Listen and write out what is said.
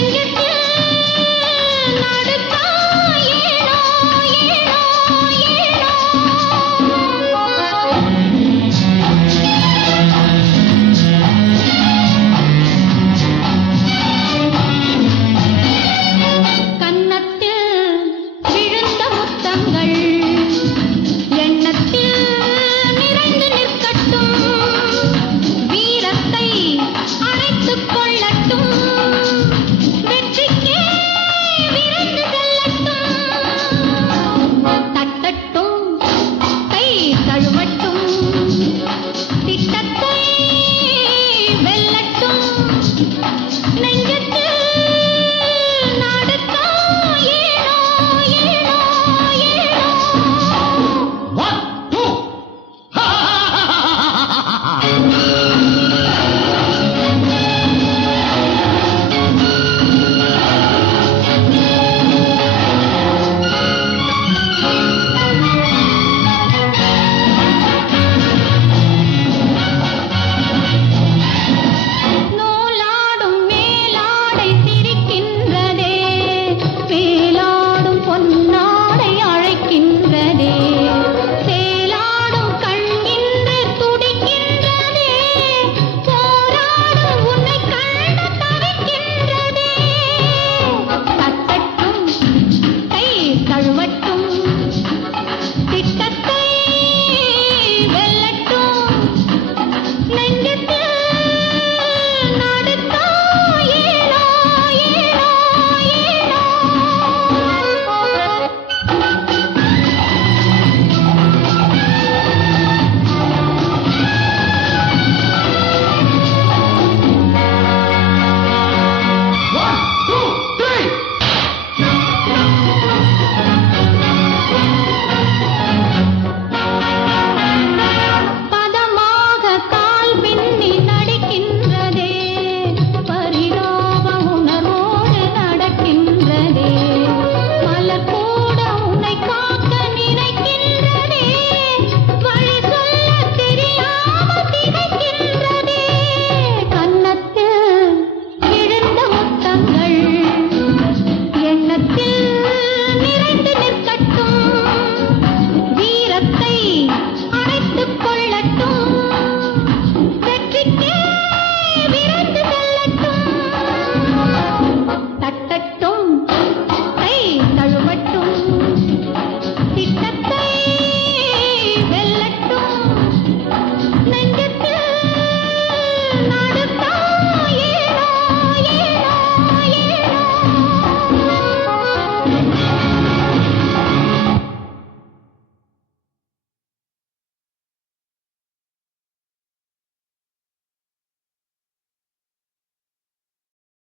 Thank yeah. you.